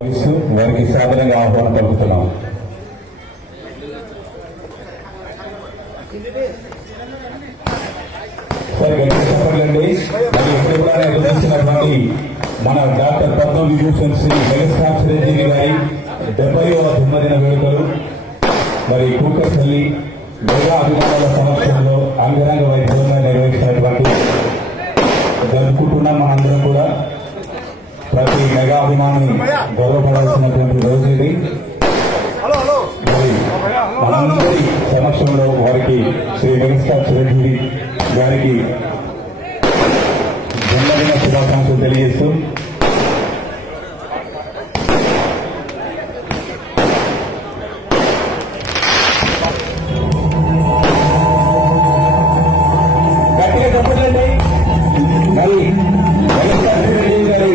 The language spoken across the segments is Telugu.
వారికి సాధారణంగా ఆహ్వానం పలుకుతున్నాం. చెప్పండి ఎదుర్కొస్తున్నటువంటి మన డాక్టర్ పద్మవిభూషణ్ శ్రీ మెగాస్టార్ చిరంజీవి గారి 70వ జన్మదిన వేడుకలు మరి కూకట్పల్లి మెగా అభిమానుల సమక్షంలో అంగరంగ వైభవంగా నిర్వహించినటువంటి జరుపుకుంటున్నాం. మనందరం కూడా ప్రతి మెగా అభిమాని గౌరవపడాల్సినటువంటి రోజు ఇది. మనందరి సమక్షంలో వారికి శ్రీ మెగాస్టార్ చిరంజీవి గారికి జన్మదిన శుభాకాంక్షలు తెలియజేస్తూ గట్టిగా చెప్పండి. మరి మెగాస్టార్ చిరంజీవి గారి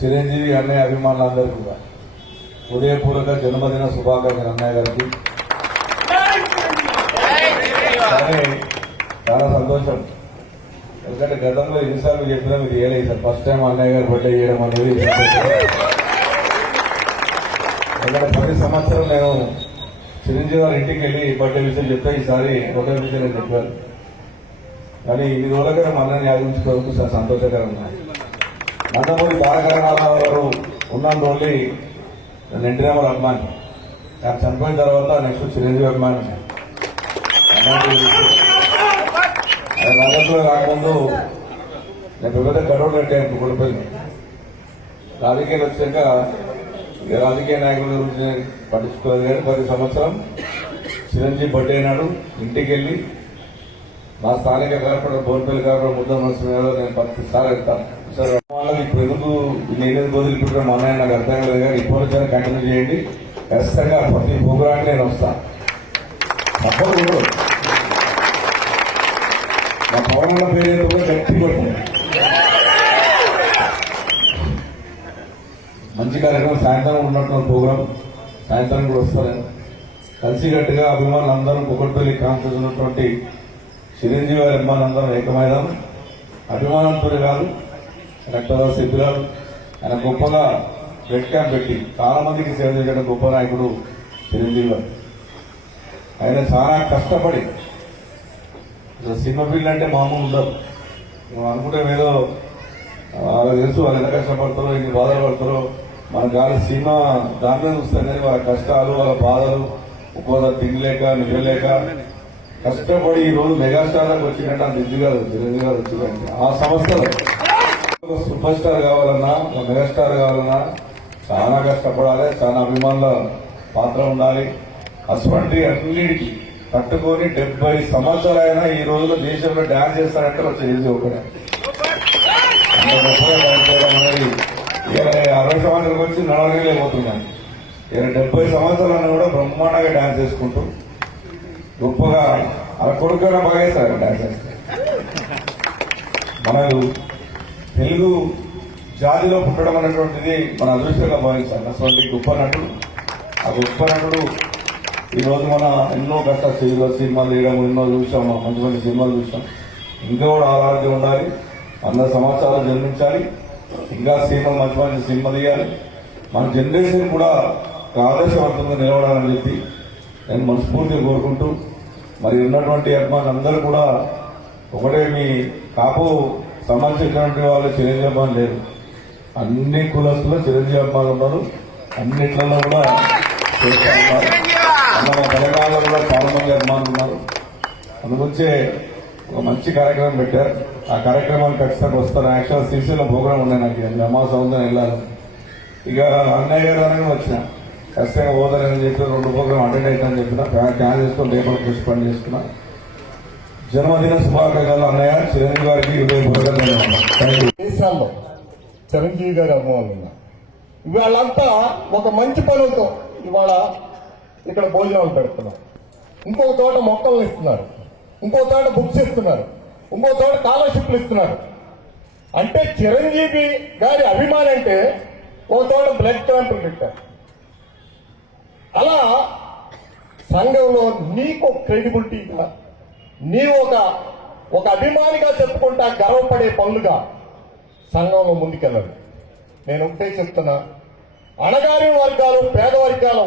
చిరంజీవి అన్నయ్య అభిమానులందరూ కూడా హృదయపూర్వక జన్మదిన శుభాకాంక్షలు అన్నయ్య గారికి. చాలా సంతోషం, ఎందుకంటే గతంలో ఎన్నిసార్లు చెప్పినా మీరు చేయలేదు సార్. ఫస్ట్ టైం అన్నయ్య గారు బర్త్డే చేయడం అనేది. ఎందుకంటే ప్రతి సంవత్సరం నేను చిరంజీవి గారి ఇంటికి వెళ్ళి బర్త్డే విషయం చెప్తే ఈసారి ఒకటే విషయం నేను చెప్పాను. కానీ ఈ రోజుగా మన యాదించుకోవడానికి చాలా సంతోషకరంగా నందమూరి తారక రామారావు గారు ఉన్నందు ఓన్లీ ఎన్టీ రామారావు అభిమాని. ఆయన చనిపోయిన తర్వాత నెక్స్ట్ చిరంజీవి అభిమాని. ఆయన రాజకీయంలో రాకముందు నేను పెద్ద గడవలు కట్టాను కొడుపల్లి. రాజకీయాలు వచ్చాక రాజకీయ నాయకుల గురించి పట్టించుకోలేదు. కానీ ప్రతి సంవత్సరం చిరంజీవి బర్త్డే నాడు ఇంటికి వెళ్ళి మా స్థానిక కార్పొరేటర్ బోన్పల్లి కార్పొరేటర్ ముద్ద మనసు నేను ప్రతిసారి వెళ్తాను. సార్ వాళ్ళకి ఇప్పుడు ఎందుకు నేనేది వదిలిపెట్టడం మా అన్నయ్య నాకు అర్థం కాలేదు. కానీ ఇప్పుడు వచ్చాను కంటిన్యూ చేయండి. ఖచ్చితంగా ప్రతి ప్రోగ్రాంకి నేను వస్తాను. తప్పదు కూడా మా పవన్ల పేరు కూడా గట్టి కొట్టింది. మంచి కార్యక్రమం సాయంత్రం ఉన్నటువంటి ప్రోగ్రాం సాయంత్రం కూడా వస్తాను. కలిసికట్టుగా అభిమానులు అందరం కుకట్పల్లి కాన్ఫరెన్స్ ఉన్నటువంటి చిరంజీవి గారి అభిమానులందరం ఏకమైదాం. అభిమానంతో కాదు, రక్తదాన శిబిరాలు ఆయన గొప్పగా బ్లడ్ క్యాంప్ పెట్టి చాలా మందికి సేవ చేయడం గొప్ప నాయకుడు చిరంజీవి గారు. ఆయన చాలా కష్టపడి సినిమా ఫీల్డ్ అంటే మామూలు ఉండదు. అనుకుంటే ఏదో వాళ్ళకి తెలుసు వాళ్ళు ఎంత కష్టపడతారో, ఎన్ని బాధలు పడతారో. మన గాలి సినిమా దాంట్లో చూస్తాం కానీ వాళ్ళ కష్టాలు, వాళ్ళ బాధలు, ఒక్కోసారి తినలేక నిద్రలేక కష్టపడి ఈ రోజు మెగాస్టార్లకు వచ్చినట్టు అంత ఇది కాదు. చిరంజీవి గారు వచ్చిందంటే ఆ సంస్థలో సూపర్ స్టార్ కావాలన్నా, మెగాస్టార్ కావాలన్నా చాలా కష్టపడాలి, చాలా అభిమానుల పాత్ర ఉండాలి. అటువంటి అన్నిటికీ తట్టుకొని 70 సంవత్సరాలైనా ఈ రోజులో దేశంలో డాన్స్ చేస్తారంటే వచ్చేది ఒకటే. అనేది ఇక 60 సంవత్సరాలకు వచ్చి నడవలేకపోతున్నాను. ఇక 70 సంవత్సరాలను కూడా బ్రహ్మాండంగా డాన్స్ చేసుకుంటూ గొప్పగా అలా కొడుకుగా బాగా వేస్తారు డాన్స్ చేస్తే. మనకు తెలుగు జాతిలో పుట్టడం అనేటువంటిది మన అదృష్టంగా భావించాలి. అటువంటి గొప్ప నటుడు, ఆ గొప్ప నటుడు ఈరోజు మన ఎన్నో కష్ట సినిమాలు తీయడం ఎన్నో చూసాం, మంచి మంచి సినిమాలు చూసాం. ఇంకా కూడా ఆరోగ్యం ఉండాలి, 100 సంవత్సరాలు జన్మించాలి, ఇంకా సినిమాలు మంచి మంచి సినిమా తీయాలి. మన జనరేషన్ కూడా ఒక ఆదర్శవంతంగా నిలబడాలని చెప్పి నేను మనస్ఫూర్తిగా కోరుకుంటూ మరి ఉన్నటువంటి అభిమానులందరూ కూడా ఒకటే మీ కాపు సంబంధించినటువంటి వాళ్ళు చిరంజీవి అభిమానులు లేరు, అన్ని కులస్తులు చిరంజీవి అభిమానులు ఉన్నారు, అన్నిట్లలో కూడా చేస్తూ ఉన్నారు. మన తెలంగాణలో కూడా చాలా మంది అభిమానులు ఉన్నారు. అందుగురించే ఒక మంచి కార్యక్రమం పెట్టారు. ఆ కార్యక్రమాన్ని ఖచ్చితంగా వస్తారు. యాక్చువల్ సీసీలో ప్రోగ్రామ్ ఉన్నాయి నాకు, అమావాస ఉందని వెళ్ళాలి. ఇక అన్నయ్య గారు అనగా వచ్చిన ఖచ్చితంగా పోతారని చెప్పి 2 ప్రోగ్రాం అటెండ్ అవుతానని చెప్పిన ప్లాన్ చేసుకుని రేపటి కృషి పని చేసుకున్నా. జన్మదిన శుభాకాంక్షలు అన్నయ్య. చిరంజీవి గారికి హృదయపూర్వకంగా దేశాల్లో చిరంజీవి గారి అభిమానులు ఉన్నారు. ఇవాళంతా ఒక మంచి పనులతో ఇవాళ ఇక్కడ భోజనాలు పెడుతున్నారు, ఇంకో చోట మొక్కలను ఇస్తున్నారు, ఇంకో చోట బుక్స్ ఇస్తున్నారు, ఇంకో చోట స్కాలర్షిప్లు ఇస్తున్నారు. అంటే చిరంజీవి గారి అభిమానం అంటే ఒక చోట బ్లడ్ క్యాంపులు పెట్టారు. అలా సంఘంలో నీకు క్రెడిబిలిటీగా నీవు ఒక అభిమానిగా చెప్పుకుంటా గర్వపడే పనులుగా సంఘంలో ముందుకెళ్ళదు. నేను ఒకటే చెప్తున్నా, అణగారిన వర్గాలు పేద వర్గాలు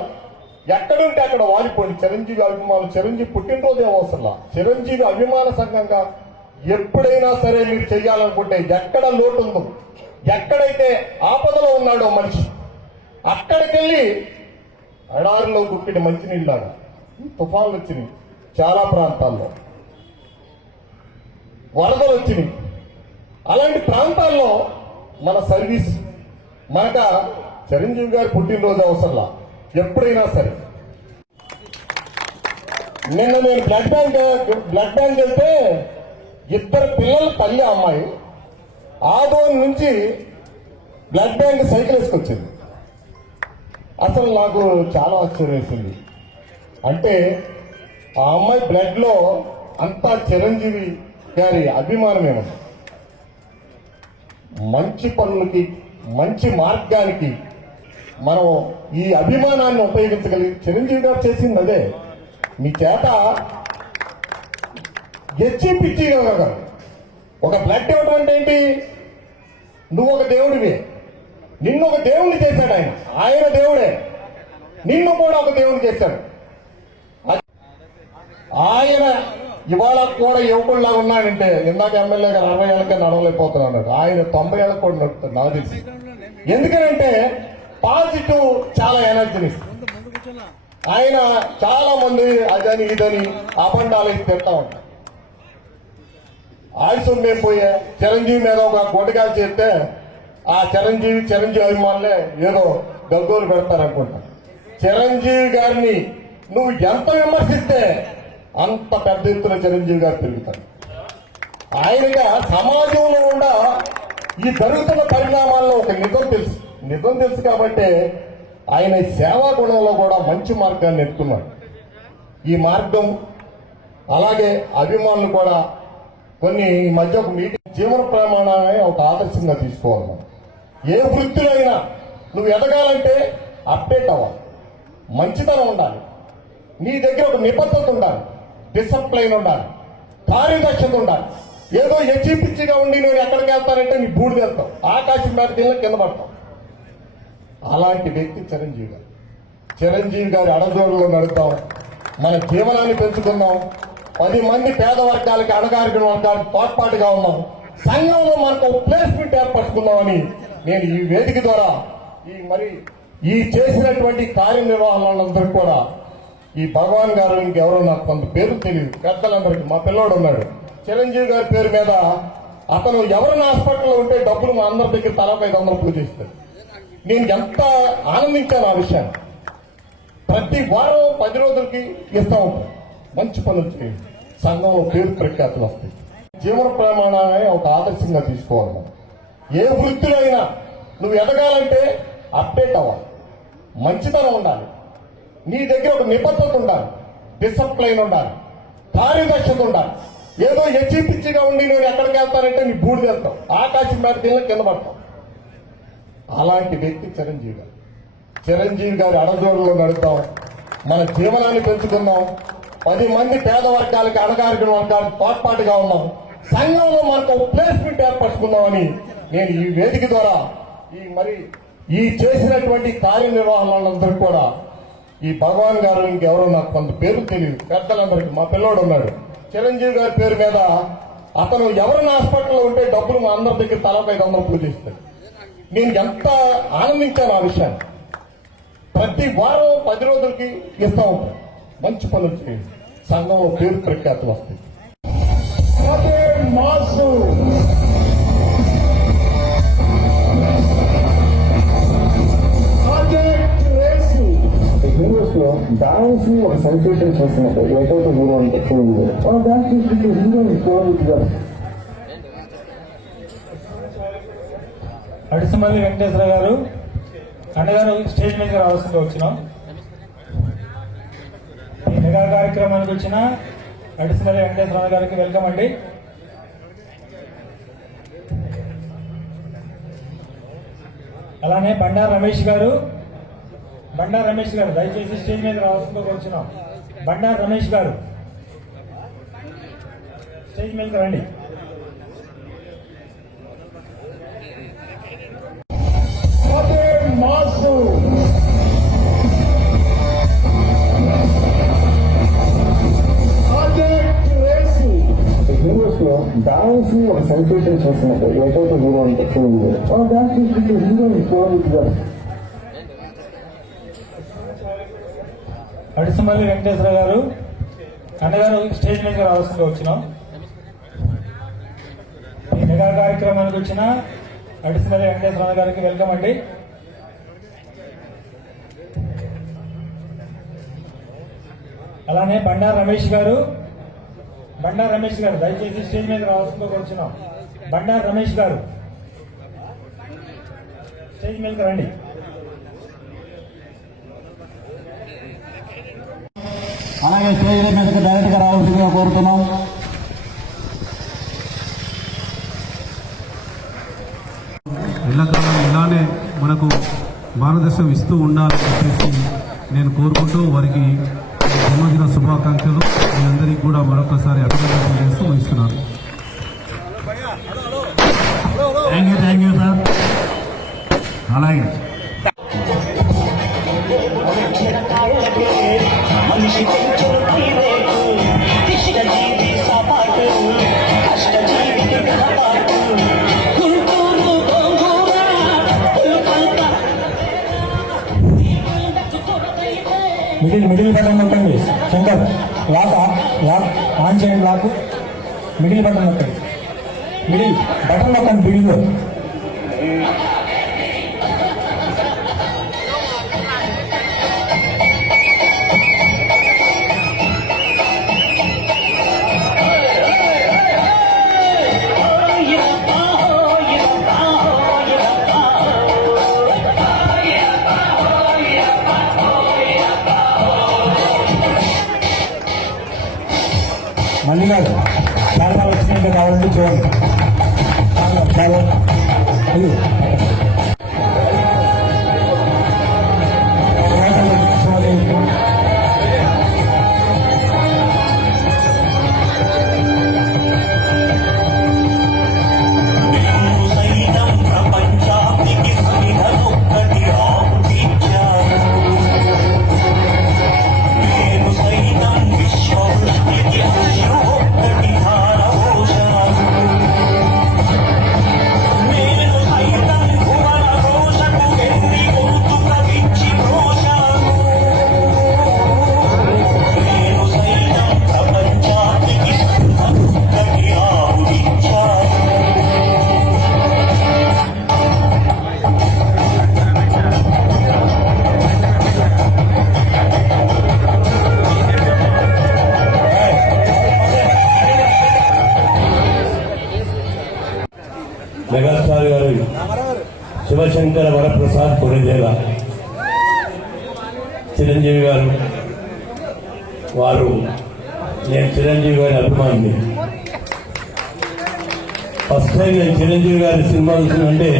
ఎక్కడుంటే అక్కడ వారిపోండి. చిరంజీవి అభిమానులు చిరంజీవి పుట్టినరోజే అవసరంలా చిరంజీవి అభిమాన సంఘంగా ఎప్పుడైనా సరే మీరు చేయాలనుకుంటే ఎక్కడ లోటు ఉందో, ఎక్కడైతే ఆపదలో ఉన్నాడో మనిషి అక్కడికెళ్ళి ఎడారిలో గుప్పిన మంచినీళ్ళలాగా తుఫాన్లు వచ్చినాయి, చాలా ప్రాంతాల్లో వరదలు వచ్చినాయి. అలాంటి ప్రాంతాల్లో మన సర్వీస్ మనక చిరంజీవి గారి పుట్టినరోజు అవసరంలా ఎప్పుడైనా సరే. నిన్న నేను బ్లడ్ బ్యాంక్ వెళ్తే 2 పిల్లల తల్లి అమ్మాయి ఆదోన్ నుంచి బ్లడ్ బ్యాంక్ సైకిల్ వేసుకొచ్చింది. అసలు నాకు చాలా ఆశ్చర్యం వేసింది. అంటే ఆ అమ్మాయి బ్లడ్ లో అంతా చిరంజీవి గారి అభిమానమేమో. మంచి పనులకి మంచి మార్గానికి మనం ఈ అభిమానాన్ని ఉపయోగించగలిగి చిరంజీవి గారు చేసింది అదే. మీ చేత ఎచ్చి పిచ్చిగా ఒక బ్లడ్ ఇవ్వడం అంటే ఏంటి? నువ్వు ఒక దేవుడివి, నిన్ను ఒక దేవుడిని చేశాడు ఆయన. ఆయన దేవుడే, నిన్ను కూడా ఒక దేవుడిని చేశాడు. ఆయన ఇవాళ కూడా యువకుల్లా ఉన్నాడంటే, ఇందాక ఎమ్మెల్యే గారు 60 ఏళ్ళకే నడవలేకపోతున్నాడు, ఆయన 90 ఏళ్ళకి కూడా నడుపుతాడు నాకు తెలిసి. ఎందుకంటే పాజిటివ్ చాలా ఎనర్జీని ఇస్తుంది. ఆయన చాలా మంది అదని ఇదని అబండాలు తిడతా ఉంటారు. ఆయుషం పోయే చిరంజీవి మీద ఒక గొడ్డగాలు చేస్తే ఆ చిరంజీవి అభిమానులే ఏదో గగ్గోలు పెడతారనుకుంటా. చిరంజీవి గారిని నువ్వు ఎంత విమర్శిస్తే అంత పెద్ద ఎత్తున చిరంజీవి గారు పెరుగుతారు. ఆయనగా సమాజంలో ఉన్న ఈ జరుగుతున్న పరిణామాల్లో ఒక నిజం తెలుసు కాబట్టి ఆయన సేవా గుణంలో కూడా మంచి మార్గాన్ని ఎత్తుకున్నాడు. ఈ మార్గం అలాగే అభిమానులు కూడా కొన్ని ఈ మధ్య ఒక మీటింగ్ జీవన ప్రమాణాన్ని ఒక ఆదర్శంగా తీసుకోవాలి. మనం ఏ వృత్తిలో అయినా నువ్వు ఎదగాలంటే అప్డేట్ అవ్వాలి, మంచితనం ఉండాలి, నీ దగ్గర ఒక నిబద్ధత ఉండాలి, డిసిప్లైన్ ఉండాలి, కార్యదక్షత ఉండాలి. ఏదో పిచ్చిగా ఉండి నేను ఎక్కడికి వెళ్తానంటే నీ బూడిద వెళ్తావు, ఆకాశం మీద కింద పడతావు. అలాంటి వ్యక్తి చిరంజీవి గారి అడదోడులో నడుద్దాం, మన జీవనాన్ని పెంచుకుందాం, 10 మంది పేద వర్గాలకి అణగారిన వర్గాలకు తోడ్పాటుగా ఉన్నాం, సంఘంలో మనకు ప్లేస్మెంట్ ఏర్పరచుకుందామని నేను ఈ వేదిక ద్వారా ఈ చేసినటువంటి కార్యనిర్వహణలందరూ కూడా ఈ భగవాన్ గారు ఇంకెవరో నాకు కొంత పేరు తెలియదు, పెద్దలందరికీ మా పిల్లోడు ఉన్నాడు చిరంజీవి గారి పేరు మీద. అతను ఎవరైనా హాస్పిటల్లో ఉంటే డబ్బులు మా అందరి దగ్గర తల 500 పూజిస్తాడు. నేను ఎంత ఆనందించాను ఆ విషయాన్ని. ప్రతి వారం 10 రోజులకి ఇస్తా ఉంటాను. మంచి పనులు చేయండి, సంఘంలో పేరు ప్రఖ్యాతులు వస్తాయి. జీవన ప్రమాణాన్ని ఒక ఆదర్శంగా తీసుకోవాలి. మనం ఏ వృత్తిలో అయినా నువ్వు ఎదగాలంటే అప్డేట్ అవ్వాలి, మంచితనం ఉండాలి, నీ దగ్గర ఒక నిబద్ధత ఉండాలి, డిసిప్లైన్ ఉండాలి, కార్యదక్షత ఉండాలి. ఏదో పిచ్చిగా ఉండి నేను ఎక్కడికి వెళ్తానంటే నీ బూడిద వెళ్తావు, ఆకాశం మీద కింద పడతావు. అలాంటి వ్యక్తి చిరంజీవి గారి అడదోడులో నడుద్దాం, మన జీవనాన్ని పెంచుకుందాం, 10 మంది పేద వర్గాలకి అణగారిన వర్గాలకు తోడ్పాటుగా ఉన్నాం, సంఘంలో మనకు ప్లేస్మెంట్ ఏర్పరచుకుందామని నేను ఈ వేదిక ద్వారా ఈ చేసినటువంటి కార్యనిర్వహణలందరూ కూడా ఈ భగవాన్ గారు ఇంకెవరో నాకు కొంత పేరు తెలియదు, పెద్దలందరికీ మా పిల్లోడు ఉన్నాడు చిరంజీవి గారి పేరు మీద అతను ఎవరిని హాస్పిటల్లో ఉంటే డబ్బులు మా అందరి దగ్గర తలపై 500 పూజిస్తాడు. నేను ఎంత ఆనందించాను ఆ విషయాన్ని. ప్రతి వారం 10 రోజులకి ఇస్తా ఉంటాను. మంచి పనులు చేయండి, సంఘంలో పేరు ప్రఖ్యాతులు వస్తాయి. మాసు హీరోస్ లో డాన్స్ ని ఒక సెన్సేషన్ చేసినట్టు ఏకైక హీరో అంటే చిరంజీవి గారు. డాన్స్ హీరోని కోరుకుంటున్నారు. అడిసిమల్లి వెంకటేశ్వర గారు అన్నగారు స్టేజ్ మీద రావాల్సిందిగా వచ్చినాం. ఈ మెగా కార్యక్రమానికి వచ్చిన అడిసిమల్లి వెంకటేశ్వర గారికి వెల్కమ్ అండి. అలానే బండారు రమేష్ గారు దయచేసి స్టేజ్ మీద రావాల్సిందిగా వచ్చినాం. బండారు రమేష్ గారు స్టేజ్ మీదకి రండి. మాసు హీరోస్ లో డాన్స్ ని ఒక సెన్సేషన్ చేసినట్టు ఏకైక హీరో అంటే చిరంజీవి గారు. డాన్స్ హీరోని కోరుకుంటున్నారు. అడిసిమల్లి వెంకటేశ్వర గారు అన్నగారు స్టేజ్ మీద రావాల్సిందిగా వచ్చినాం. ఈ మెగా కార్యక్రమానికి వచ్చిన అడిసిమల్లి వెంకటేశ్వర గారికి వెల్కమ్ అండి. అలానే బండారు రమేష్ గారు దయచేసి స్టేజ్ మీద రావాల్సిందిగా వచ్చినాం. బండారు రమేష్ గారు స్టేజ్ మీదకి రండి. అలాగే స్టేజ్ మీదకి డైరెక్ట్ గా రావాల్సిందిగా కోరుతున్నాం. ఎల్లకాలం ఇలానే మనకు భారతదేశం ఇస్తూ ఉండాలని చెప్పేసి నేను కోరుకుంటూ వారికి జన్మదిన శుభాకాంక్షలు మీ అందరికీ కూడా మరొకసారి అభినందనలు చేస్తూ ముగిస్తున్నాను. Thank you sir. అలాగే మిడిల్ బటన్ నొక్కండి. శంకర్ లాక్ ఆన్ చేయండి. లాక్ మిడిల్ బటన్ నొక్కండి. మిడిల్ బటన్ నొక్కండి. మిడిల్లో మళ్ళీ కాదు. చాలా వచ్చినట్టు కావాలంటే చూడండి. చాలా మెగాస్టార్ గారు శివశంకర వరప్రసాద్ కొరిదేల చిరంజీవి గారు వారు. నేను చిరంజీవి గారి అభిమాని. ఫస్ట్ టైం నేను చిరంజీవి గారి సినిమా చూసినంటే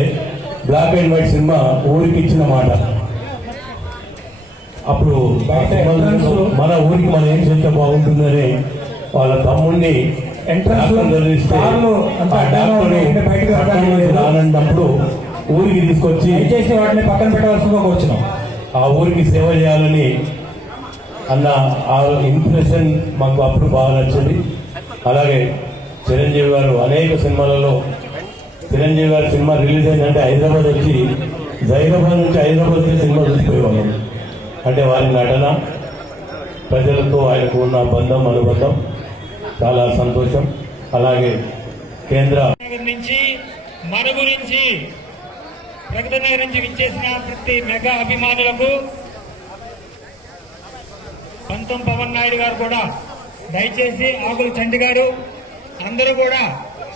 బ్లాక్ అండ్ వైట్ సినిమా ఊరికి ఇచ్చిన మాట. అప్పుడు మన ఊరికి మనం ఏం చేస్తే బాగుంటుందని వాళ్ళ తమ్ముడిని రానన్నప్పుడు ఊరికి తీసుకొచ్చి దయచేసి వాటిని పక్కన పెట్టవలసిందిగా కోరుచున్నాం. ఆ ఊరికి సేవ చేయాలని అన్న ఆ ఇంప్రెషన్ మాకు అప్పుడు బాగా నచ్చింది. అలాగే చిరంజీవి గారు అనేక సినిమాలలో చిరంజీవి గారి సినిమా రిలీజ్ అయిందంటే హైదరాబాద్ వచ్చి జైరాబాద్ నుంచి హైదరాబాద్ సినిమా చూసిపోయేవాళ్ళం. అంటే వారి నటన, ప్రజలతో ఆయనకు ఉన్న బంధం, అనుబంధం చాలా సంతోషం. అలాగే కేంద్ర నుంచి మన గురించి ప్రకటన నగర్ నుంచి విచ్చేసిన ప్రతి మెగా అభిమానులకు పంతం పవన్ నాయుడు గారు కూడా దయచేసి ఆకుల చంటి గారు అందరూ కూడా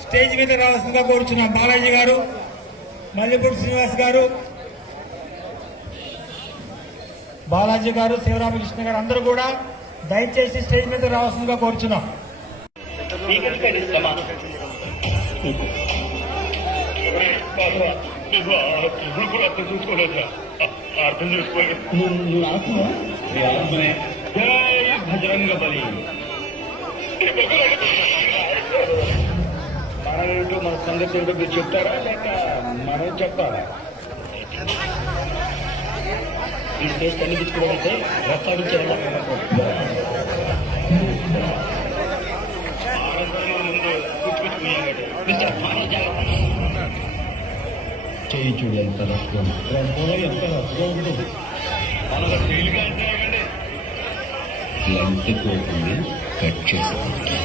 స్టేజ్ మీద రావాల్సిందిగా కోరుచున్నాం. బాలాజీ గారు, మల్లిపూడి శ్రీనివాస్ గారు, బాలాజీ గారు, శివరామకృష్ణ గారు అందరూ కూడా దయచేసి స్టేజ్ మీద రావాల్సిందిగా కోరుచున్నాం. అర్థం చేసుకోలేదు. నువ్వు ఆత్మ భజరంగ బలి మనమేంటో మన సంగతి ఏంటో మీరు చెప్తారా లేక మనం చెప్తారా? ఈ స్టేజ్ కనిపించుకోవడం అంటే రక్తాడించారు. చేయించుడు ఎంత రఫ్గా ఎంత రఫ్గా ఉంటుంది. మనకు తేలిగా అంటే లెంత్ పోతుంది, కట్ చేస్తుంది.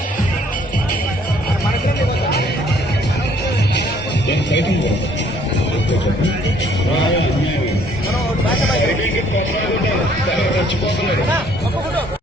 ఫైటింగ్ చచ్చిపోతున్నాడు.